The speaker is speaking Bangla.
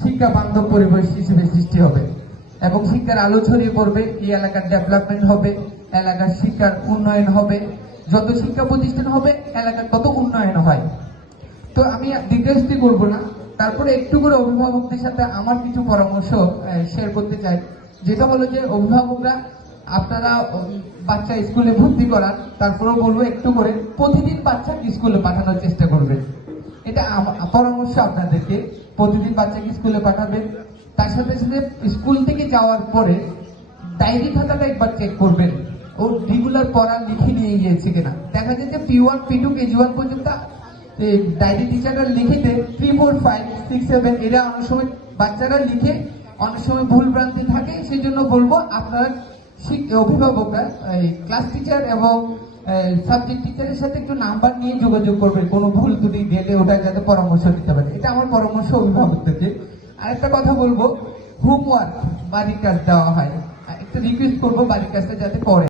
শিক্ষা বান্ধব পরিবেশ হিসেবে সৃষ্টি হবে এবং শিক্ষার আলো ছড়িয়ে পড়বে। এই এলাকার ডেভেলপমেন্ট হবে, এলাকার শিক্ষার উন্নয়ন হবে। যত শিক্ষা প্রতিষ্ঠান হবে এলাকার তত উন্নয়ন হয়। তো আমি দীর্ঘায়িত করবো না, তারপরে একটু করে অভিভাবকদের সাথে আমার কিছু পরামর্শ শেয়ার করতে চাই। যেটা হলো যে অভিভাবকরা আপনারা বাচ্চা স্কুলে ভর্তি করান, তারপরেও বলবো একটু করে প্রতিদিন বাচ্চাকে স্কুলে পাঠানোর চেষ্টা করবেন। এটা পরামর্শ আপনাদেরকে, প্রতিদিন বাচ্চাকে স্কুলে পাঠাবেন। তার সাথে সাথে স্কুল থেকে যাওয়ার পরে ডায়েরি খাতাটা একবার চেক করবেন, ও রেগুলার পড়া লিখে নিয়ে গিয়েছে কিনা। দেখা যায় যে P1 P2 KG1 পর্যন্ত ডায়েরি টিচাররা লিখে দেয়, 3 4 5 6 7 এরা অনেক সময় বাচ্চারা লিখে অনেক সময় ভুল ভ্রান্তি থাকে। সেই জন্য বলবো আপনারা অভিভাবকরা ক্লাস টিচার এবং সাবজেক্ট টিচারের সাথে একটু নাম্বার নিয়ে যোগাযোগ করবেন, কোনো ভুল ত্রুটি গেলে ওটা যাতে পরামর্শ দিতে পারে। এটা আমার পরামর্শ অভিভাবকদেরকে। আরেকটা কথা বলবো, হোমওয়ার্ক বাড়ির কাজ দেওয়া হয়, একটা রিকোয়েস্ট করবো বাড়ির কাজটা যাতে করে।